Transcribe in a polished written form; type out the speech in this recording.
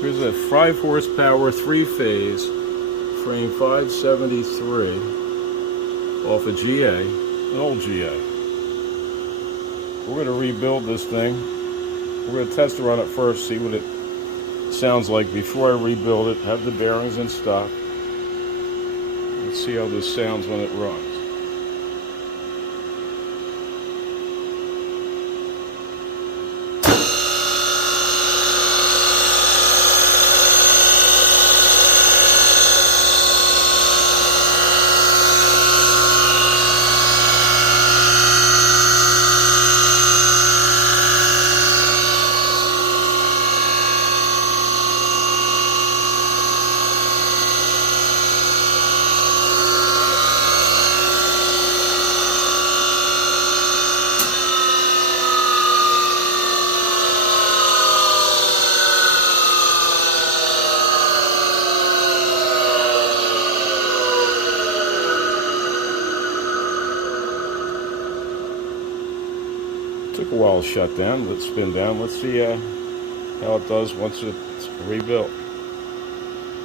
Here's a 5 horsepower 3-phase frame 573 off a GA, an old GA. We're going to rebuild this thing. We're going to test run it first, see what it sounds like before I rebuild it, have the bearings in stock. Let's see how this sounds when it runs. Took a while to shut down, let's spin down. Let's see how it does once it's rebuilt.